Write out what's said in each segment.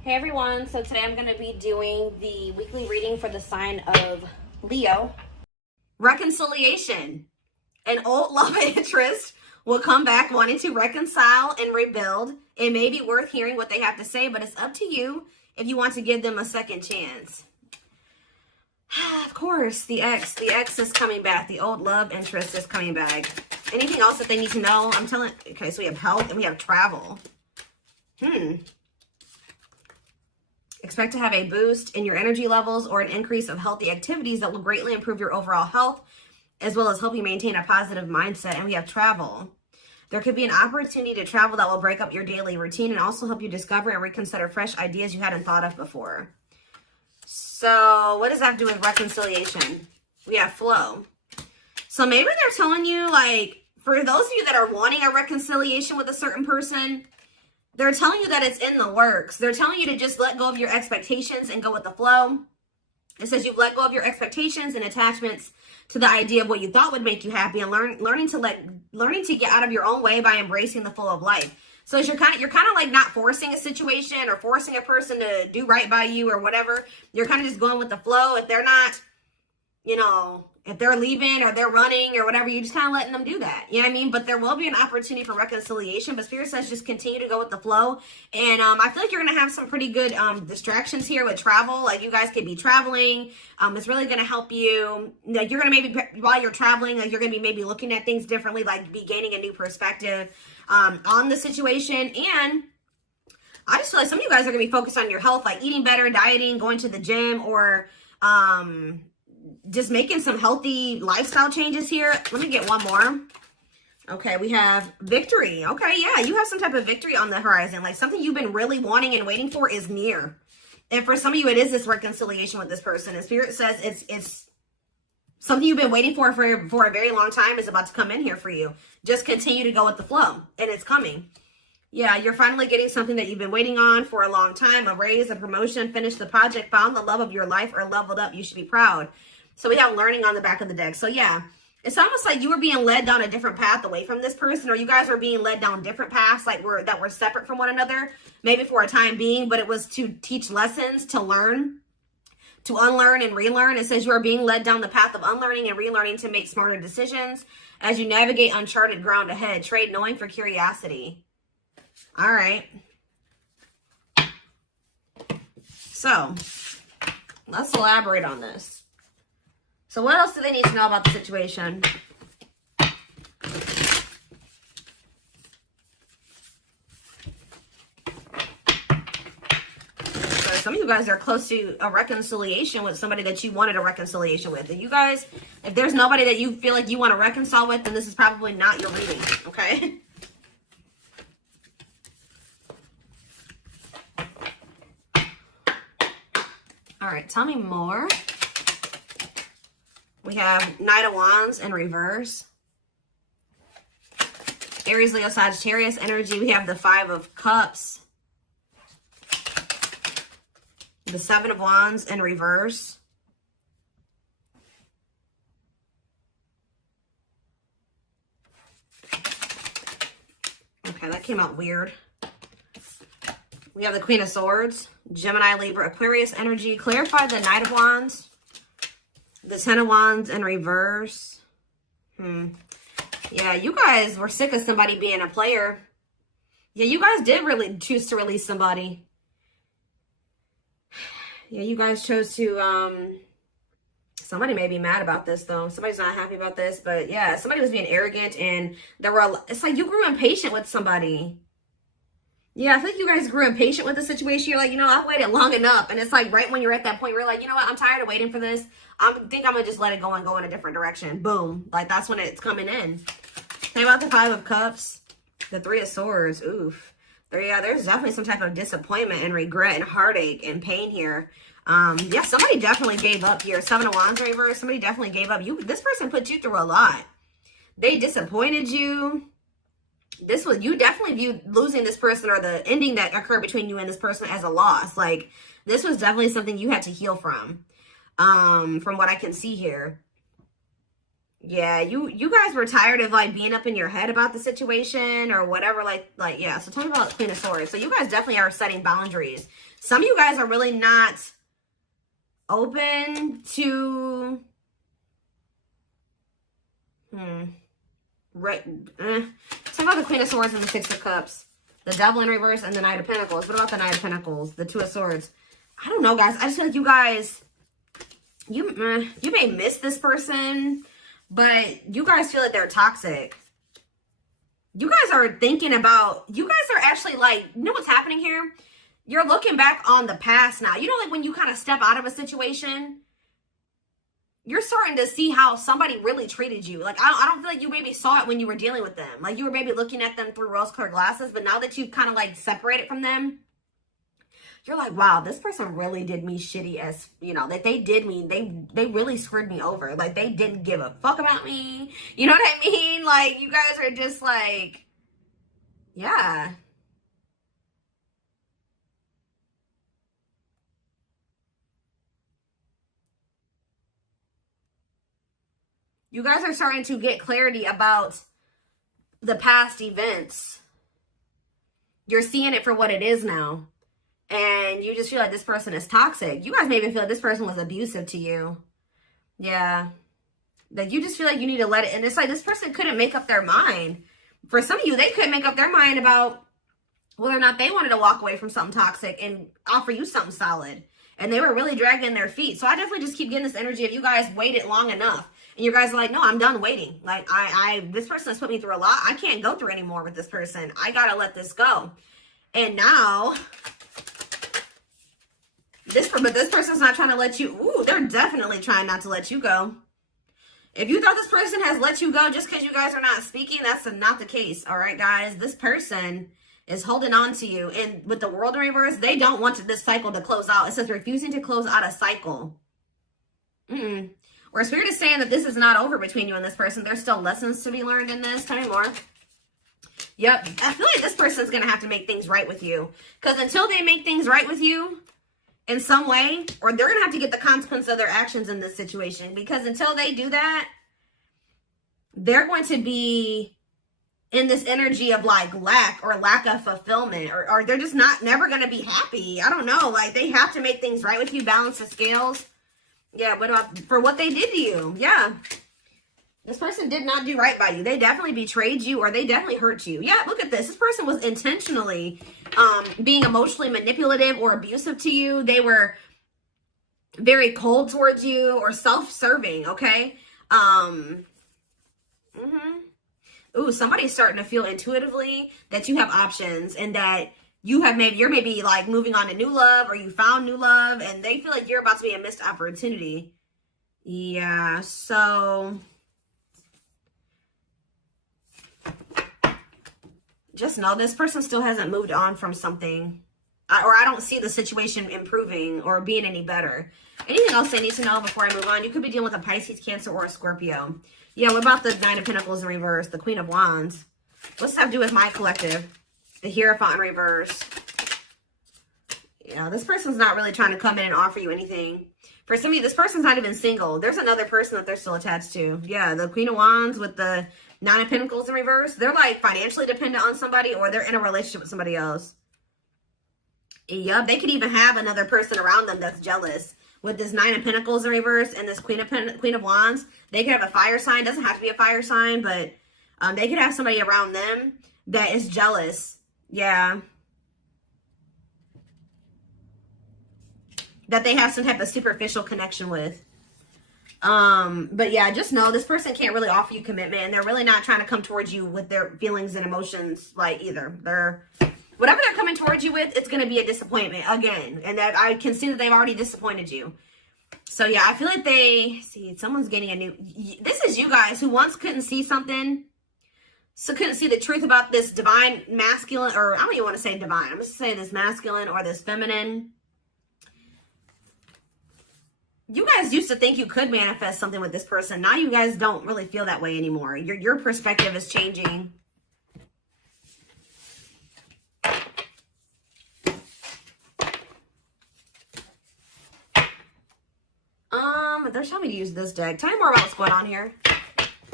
Hey everyone, so today I'm going to be doing the weekly reading for the sign of Leo. Reconciliation. An old love interest will come back wanting to reconcile and rebuild. It may be worth hearing what they have to say, but it's up to you if you want to give them a second chance. Of course, the ex is coming back. The old love interest is coming back. Anything else that they need to know? Okay, so we have health and we have travel. Expect to have a boost in your energy levels or an increase of healthy activities that will greatly improve your overall health, as well as help you maintain a positive mindset. And we have travel. There could be an opportunity to travel that will break up your daily routine and also help you discover and reconsider fresh ideas you hadn't thought of before. So what does that have to do with reconciliation? We have flow. So maybe they're telling you, like, for those of you that are wanting a reconciliation with a certain person, they're telling you that it's in the works. They're telling you to just let go of your expectations and go with the flow. It says you've let go of your expectations and attachments to the idea of what you thought would make you happy, and learning to get out of your own way by embracing the flow of life. So you're kind of like not forcing a situation or forcing a person to do right by you or whatever. You're kind of just going with the flow. If they're not, if they're leaving or they're running or whatever, you're just kind of letting them do that. You know what I mean? But there will be an opportunity for reconciliation. But Spirit says just continue to go with the flow. And I feel like you're going to have some pretty good distractions here with travel. Like you guys could be traveling. It's really going to help you. Like you're going to maybe, while you're traveling, like you're going to be maybe looking at things differently, like be gaining a new perspective on the situation. And I just feel like some of you guys are going to be focused on your health, like eating better, dieting, going to the gym, or just making some healthy lifestyle changes here. Let me get one more. Okay, we have victory. Okay, yeah, you have some type of victory on the horizon. Like something you've been really wanting and waiting for is near. And for some of you, it is this reconciliation with this person. And Spirit says it's something you've been waiting for a very long time is about to come in here for you. Just continue to go with the flow, and it's coming. Yeah, you're finally getting something that you've been waiting on for a long time. A raise, a promotion, finish the project, found the love of your life, or leveled up. You should be proud. So we have learning on the back of the deck. So yeah, it's almost like you were being led down a different path away from this person, or you guys were being led down different paths that were separate from one another, maybe for a time being, but it was to teach lessons, to learn, to unlearn and relearn. It says you are being led down the path of unlearning and relearning to make smarter decisions as you navigate uncharted ground ahead. Trade knowing for curiosity. All right. So let's elaborate on this. So what else do they need to know about the situation? So some of you guys are close to a reconciliation with somebody that you wanted a reconciliation with. And you guys, if there's nobody that you feel like you want to reconcile with, then this is probably not your reading, okay? All right, tell me more. We have Knight of Wands in reverse. Aries, Leo, Sagittarius energy. We have the Five of Cups. The Seven of Wands in reverse. Okay, that came out weird. We have the Queen of Swords, Gemini, Libra, Aquarius energy. Clarify the Knight of Wands. The Ten of Wands in reverse. Yeah, you guys were sick of somebody being a player. Yeah, you guys did really choose to release somebody. Yeah, you guys chose to, somebody may be mad about this though. Somebody's not happy about this, but yeah, somebody was being arrogant, and it's like you grew impatient with somebody. Yeah, I think you guys grew impatient with the situation. You're like, I've waited long enough. And it's like right when you're at that point, you're like, you know what? I'm tired of waiting for this. I think I'm going to just let it go and go in a different direction. Boom. Like that's when it's coming in. Think about the Five of Cups, the Three of Swords. Oof. There's definitely some type of disappointment and regret and heartache and pain here. Yeah, somebody definitely gave up here. Seven of Wands reverse. Somebody definitely gave up. This person put you through a lot. They disappointed you. You definitely viewed losing this person, or the ending that occurred between you and this person, as a loss. Like this was definitely something you had to heal from what I can see here. Yeah, you guys were tired of like being up in your head about the situation or whatever, like yeah. So tell me about Queen of Swords. So you guys definitely are setting boundaries. Some of you guys are really not open to right. Talk about the Queen of Swords and the Six of Cups, the Devil in reverse, and the Knight of Pentacles. What about the Knight of Pentacles, the Two of Swords? I don't know, guys. I just feel like you guys, you may miss this person, but you guys feel like they're toxic. You guys are thinking about, you guys are actually like, you know what's happening here? You're looking back on the past now. You know, like when you kind of step out of a situation, you're starting to see how somebody really treated you. Like, I don't feel like you maybe saw it when you were dealing with them. Like, you were maybe looking at them through rose-colored glasses, but now that you've kind of, like, separated from them, you're like, wow, this person really did me shitty as, you know, that they did me. They really screwed me over. Like, they didn't give a fuck about me. You know what I mean? Like, you guys are just like, yeah. You guys are starting to get clarity about the past events. You're seeing it for what it is now. And you just feel like this person is toxic. You guys maybe feel like this person was abusive to you. Yeah. That you just feel like you need to let it. And it's like this person couldn't make up their mind. For some of you, they couldn't make up their mind about whether or not they wanted to walk away from something toxic and offer you something solid. And they were really dragging their feet. So I definitely just keep getting this energy of you guys waited long enough. And you guys are like, no, I'm done waiting. Like, this person has put me through a lot. I can't go through anymore with this person. I got to let this go. And now, this person's not trying to let you, ooh, they're definitely trying not to let you go. If you thought this person has let you go just because you guys are not speaking, that's not the case. All right, guys, this person is holding on to you. And with the World in reverse, they don't want this cycle to close out. It says refusing to close out a cycle. Or Spirit is saying that this is not over between you and this person. There's still lessons to be learned in this. Tell me more. Yep. I feel like this person's going to have to make things right with you. Because until they make things right with you in some way, or they're going to have to get the consequence of their actions in this situation. Because until they do that, they're going to be in this energy of like lack of fulfillment. Or they're just never going to be happy. I don't know. Like they have to make things right with you. Balance the scales. Yeah, what about for what they did to you? Yeah. This person did not do right by you. They definitely betrayed you or they definitely hurt you. Yeah, look at this. This person was intentionally being emotionally manipulative or abusive to you. They were very cold towards you or self-serving, okay? Ooh, somebody's starting to feel intuitively that you have options and that you're maybe like moving on to new love or you found new love and they feel like you're about to be a missed opportunity. Yeah, so just know this person still hasn't moved on from something. Or I don't see the situation improving or being any better. Anything else I need to know before I move on? You could be dealing with a Pisces, Cancer, or a Scorpio. Yeah, what about the Nine of Pentacles in reverse? The Queen of Wands. What's that have to do with my collective? The Hierophant in reverse. Yeah, this person's not really trying to come in and offer you anything. For some of you, this person's not even single. There's another person that they're still attached to. Yeah, the Queen of Wands with the Nine of Pentacles in reverse. They're like financially dependent on somebody or they're in a relationship with somebody else. Yep, they could even have another person around them that's jealous. With this Nine of Pentacles in reverse and this Queen of Wands, they could have a fire sign. Doesn't have to be a fire sign, but they could have somebody around them that is jealous. Yeah. That they have some type of superficial connection with. But yeah, just know this person can't really offer you commitment and they're really not trying to come towards you with their feelings and emotions like either. Whatever they're coming towards you with, it's going to be a disappointment again. And that I can see that they've already disappointed you. So yeah, I feel like someone's getting this is you guys who once couldn't see something. So couldn't see the truth about this divine masculine, or I don't even want to say divine. I'm just saying this masculine or this feminine. You guys used to think you could manifest something with this person. Now you guys don't really feel that way anymore. Your perspective is changing. They're telling me to use this deck. Tell me more about what's going on here.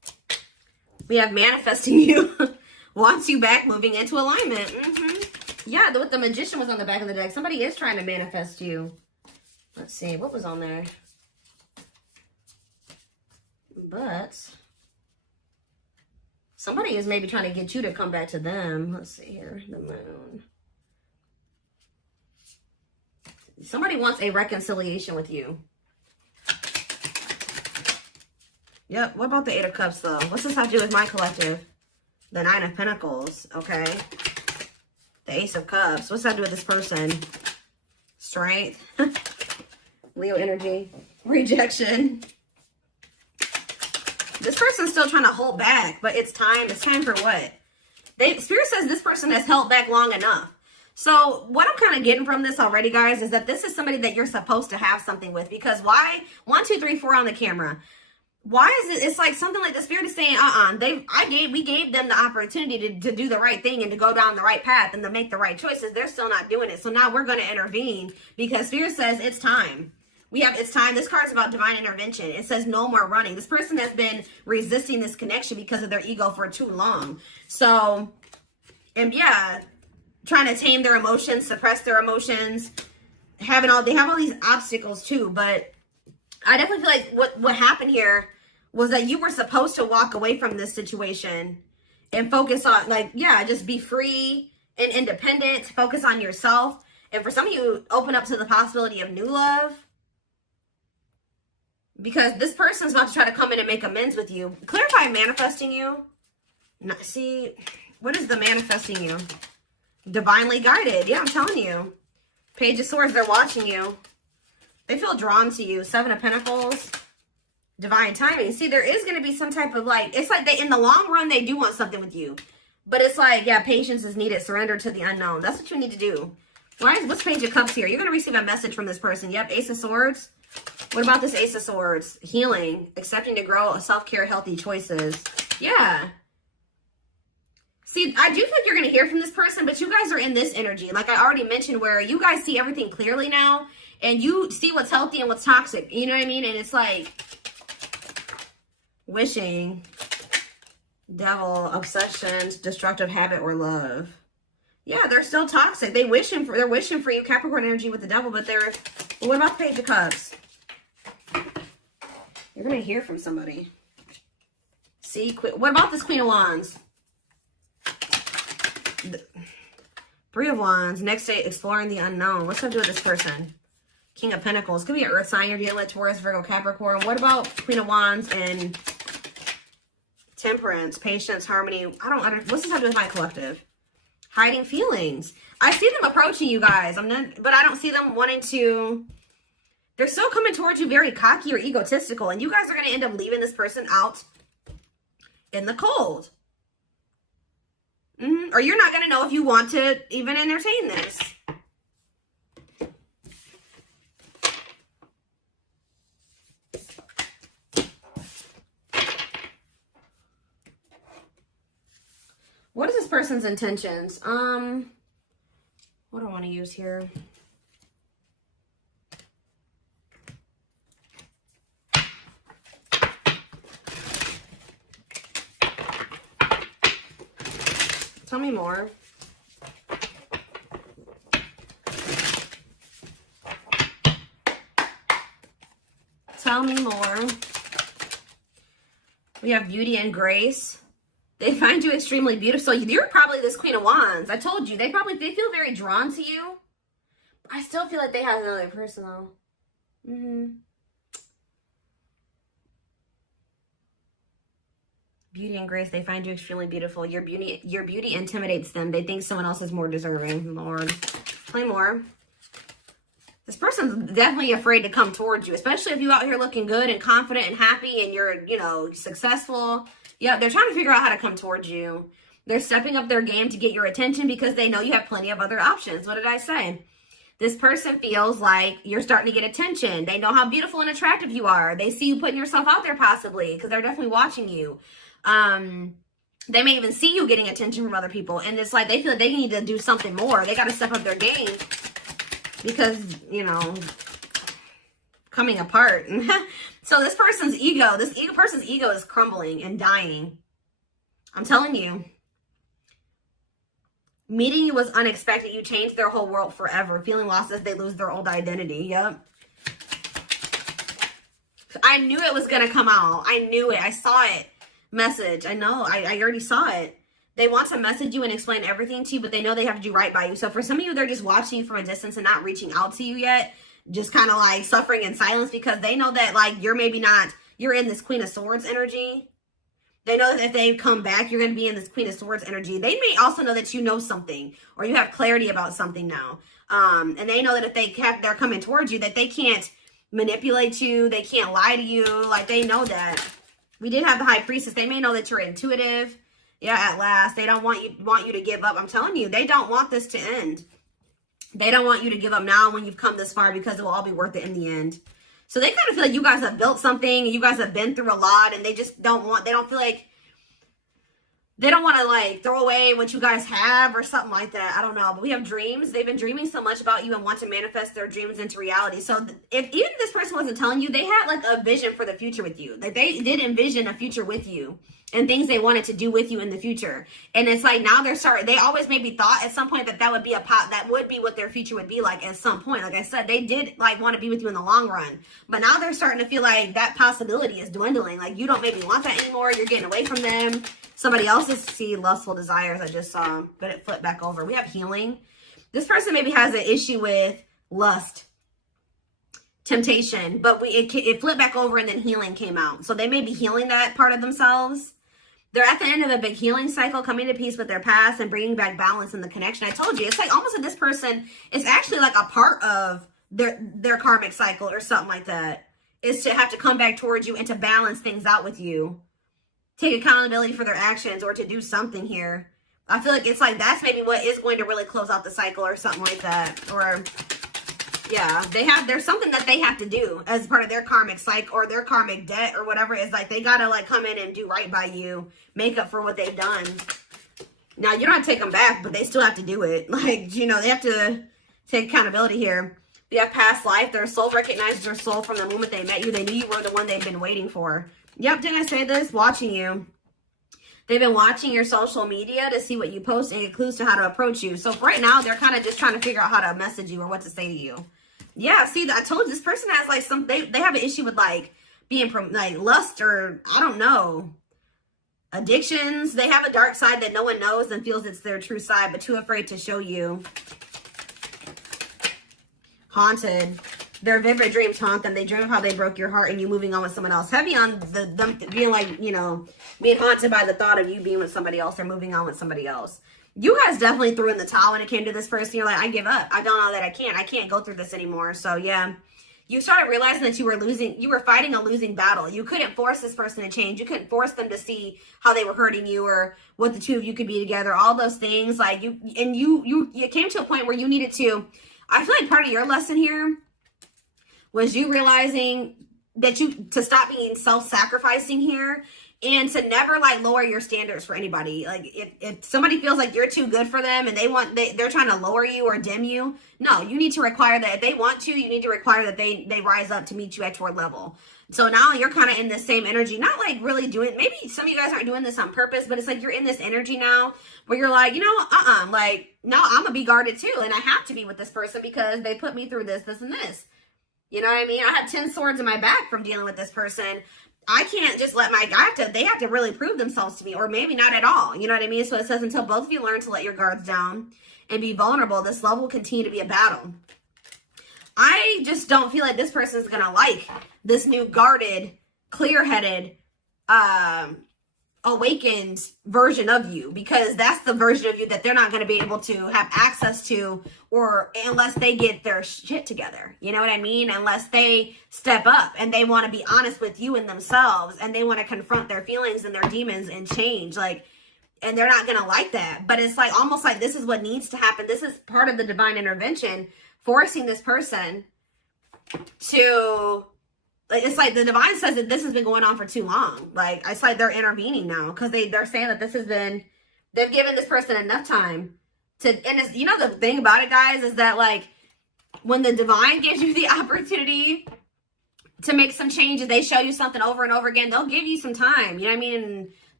We have manifesting you. Wants you back, moving into alignment. Yeah, with the Magician was on the back of the deck. Somebody is trying to manifest you. Let's see. What was on there? But somebody is maybe trying to get you to come back to them. Let's see here. The Moon. Somebody wants a reconciliation with you. Yep. What about the Eight of Cups, though? What's this have to do with my collective? The Nine of Pentacles. Okay. The Ace of Cups. What's that to do with this person? Strength. Leo energy. Rejection. This person's still trying to hold back, but it's time. It's time for what? Spirit says this person has held back long enough. So what I'm kind of getting from this already, guys, is that this is somebody that you're supposed to have something with. Because why? 1, 2, 3, 4 on the camera. Why is it? It's like something like the Spirit is saying, we gave them the opportunity to do the right thing and to go down the right path and to make the right choices. They're still not doing it. So now we're going to intervene because Spirit says it's time. It's time. This card's about divine intervention. It says no more running. This person has been resisting this connection because of their ego for too long. So, and yeah, trying to tame their emotions, suppress their emotions, they have all these obstacles too. But I definitely feel like what happened here was that you were supposed to walk away from this situation and focus on, just be free and independent, focus on yourself. And for some of you, open up to the possibility of new love. Because this person's about to try to come in and make amends with you. Clarify manifesting you. See, what is the manifesting you? Divinely guided. Yeah, I'm telling you. Page of Swords, they're watching you. They feel drawn to you. Seven of Pentacles. Divine timing. See, there is going to be some type of it's like in the long run, they do want something with you. But it's like, yeah, patience is needed. Surrender to the unknown. That's what you need to do. What's Page of Cups here? You're going to receive a message from this person. Yep, Ace of Swords. What about this Ace of Swords? Healing, accepting to grow, self-care, healthy choices. Yeah. See, I do think you're going to hear from this person, but you guys are in this energy. Like I already mentioned, where you guys see everything clearly now, and you see what's healthy and what's toxic. You know what I mean? And it's like wishing, devil, obsessions, destructive habit, or love. Yeah, they're still toxic. They're wishing for you, Capricorn energy with the devil, but what about the Page of Cups? You're going to hear from somebody. See, what about this Queen of Wands? Three of Wands. Next day, exploring the unknown. What's going to do with this person? King of Pentacles. Could be an earth sign you're dealing with, Taurus, Virgo, Capricorn. What about Queen of Wands and Temperance, patience, harmony? What's this have to do with my collective? Hiding feelings. I see them approaching you guys. But I don't see them wanting to. They're still coming towards you very cocky or egotistical. And you guys are going to end up leaving this person out in the cold. Or you're not going to know if you want to even entertain this. What is this person's intentions? What do I want to use here? Tell me more. Tell me more. We have beauty and grace. They find you extremely beautiful. So you're probably this Queen of Wands. I told you. They feel very drawn to you. I still feel like they have another person though. Beauty and grace, they find you extremely beautiful. Your beauty intimidates them. They think someone else is more deserving. Lord. Play more. This person's definitely afraid to come towards you, especially if you're out here looking good and confident and happy and you're, successful. Yeah, they're trying to figure out how to come towards you. They're stepping up their game to get your attention because they know you have plenty of other options. What did I say? This person feels like you're starting to get attention. They know how beautiful and attractive you are. They see you putting yourself out there possibly because they're definitely watching you. They may even see you getting attention from other people, and it's like they feel like they need to do something more. They got to step up their game because, coming apart. So this person's ego is crumbling and dying. I'm telling you. Meeting you was unexpected. You changed their whole world forever. Feeling lost as they lose their old identity. Yep. I knew it was going to come out. I knew it. I saw it. Message. I know. I already saw it. They want to message you and explain everything to you, but they know they have to do right by you. So for some of you, they're just watching you from a distance and not reaching out to you yet. Just kind of like suffering in silence because they know that like you're maybe not, you're in this Queen of Swords energy. They know that if they come back, you're going to be in this Queen of Swords energy. They may also know that you know something or you have clarity about something now. And they know that if they're coming towards you, that they can't manipulate you. They can't lie to you. Like they know that. We did have the High Priestess. They may know that you're intuitive. Yeah, at last. They don't want you to give up. I'm telling you, they don't want this to end. They don't want you to give up now when you've come this far because it will all be worth it in the end. So they kind of feel like you guys have built something and you guys have been through a lot and they just don't want to like throw away what you guys have or something like that. I don't know. But we have dreams. They've been dreaming so much about you and want to manifest their dreams into reality. So if even this person wasn't telling you, they had like a vision for the future with you. Like they did envision a future with you and things they wanted to do with you in the future. And it's like now they always maybe thought at some point that would be that would be what their future would be like at some point. Like I said, they did like want to be with you in the long run. But now they're starting to feel like that possibility is dwindling. Like you don't maybe want that anymore. You're getting away from them. Somebody else's lustful desires I just saw, but it flipped back over. We have healing. This person maybe has an issue with lust, temptation, but it flipped back over and then healing came out. So they may be healing that part of themselves. They're at the end of a big healing cycle, coming to peace with their past and bringing back balance in the connection. I told you, it's like almost that this person is actually like a part of their karmic cycle or something like that, is to have to come back towards you and to balance things out with you. Take accountability for their actions or to do something here. I feel like it's like that's maybe what is going to really close out the cycle or something like that. Or yeah, there's something that they have to do as part of their karmic cycle or their karmic debt or whatever. It's like they gotta like come in and do right by you, make up for what they've done. Now you don't have to take them back, but they still have to do it. Like, you know, they have to take accountability here. They have past life. Their soul recognizes their soul from the moment they met you. They knew you were the one they've been waiting for. Yep, didn't I say this? Watching you. They've been watching your social media to see what you post and get clues to how to approach you. So for right now, they're kind of just trying to figure out how to message you or what to say to you. Yeah, see, I told you this person has like they have an issue with like being like lust or I don't know, addictions. They have a dark side that no one knows and feels it's their true side, but too afraid to show you. Haunted. Their vivid dreams haunt them. They dream of how they broke your heart and you moving on with someone else. Heavy on them being like, you know, being haunted by the thought of you being with somebody else or moving on with somebody else. You guys definitely threw in the towel when it came to this person. You're like, I give up. I don't know that I can't go through this anymore. So yeah, you started realizing that you were fighting a losing battle. You couldn't force this person to change. You couldn't force them to see how they were hurting you or what the two of you could be together. All those things like you came to a point where you needed to, I feel like part of your lesson here was you realizing that to stop being self-sacrificing here and to never like lower your standards for anybody. Like if somebody feels like you're too good for them and they're trying to lower you or dim you, no, you need to require that if they want to, you need to require that they rise up to meet you at your level. So now you're kind of in this same energy, not like really doing, maybe some of you guys aren't doing this on purpose, but it's like you're in this energy now where you're like, you know, like now I'm gonna be guarded too. And I have to be with this person because they put me through this, and this. You know what I mean? I had 10 swords in my back from dealing with this person. I can't just let they have to really prove themselves to me, or maybe not at all. You know what I mean? So it says, until both of you learn to let your guards down and be vulnerable, this love will continue to be a battle. I just don't feel like this person is going to like this new guarded, clear-headed, awakened version of you, because that's the version of you that they're not going to be able to have access to, or unless they get their shit together. You know what I mean? Unless they step up and they want to be honest with you and themselves, and they want to confront their feelings and their demons and change, like, and they're not going to like that. But it's like almost like this is what needs to happen. This is part of the divine intervention, forcing this person to, like, it's like the divine says that this has been going on for too long. Like, it's like they're intervening now because they're saying that this has been, they've given this person enough time to, and it's, you know, the thing about it, guys, is that like when the divine gives you the opportunity to make some changes, they show you something over and over again, they'll give you some time. You know what I mean? And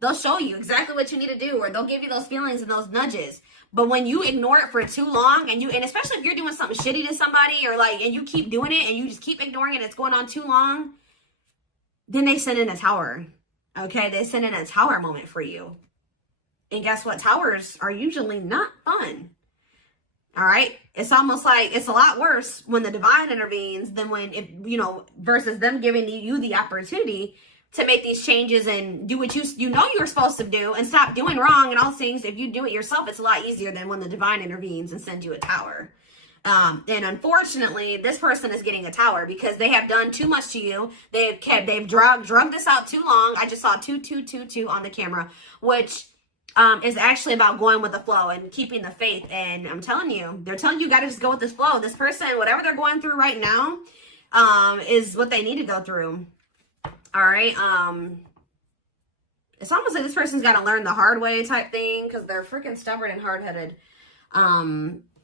They'll show you exactly what you need to do, or they'll give you those feelings and those nudges. But when you ignore it for too long, and especially if you're doing something shitty to somebody, or like, and you keep doing it and you just keep ignoring it, it's going on too long, then they send in a tower. Okay, they send in a tower moment for you. And guess what? Towers are usually not fun. All right, it's almost like it's a lot worse when the divine intervenes than when versus them giving you the opportunity to make these changes and do what you know you're supposed to do and stop doing wrong and all things. If you do it yourself, it's a lot easier than when the divine intervenes and sends you a tower. And unfortunately, this person is getting a tower because they have done too much to you. They've drugged this out too long. I just saw 2222 on the camera, which is actually about going with the flow and keeping the faith. And I'm telling you, they're telling you got to just go with this flow. This person, whatever they're going through right now, is what they need to go through. All right. It's almost like this person's got to learn the hard way type thing because they're freaking stubborn and hard-headed.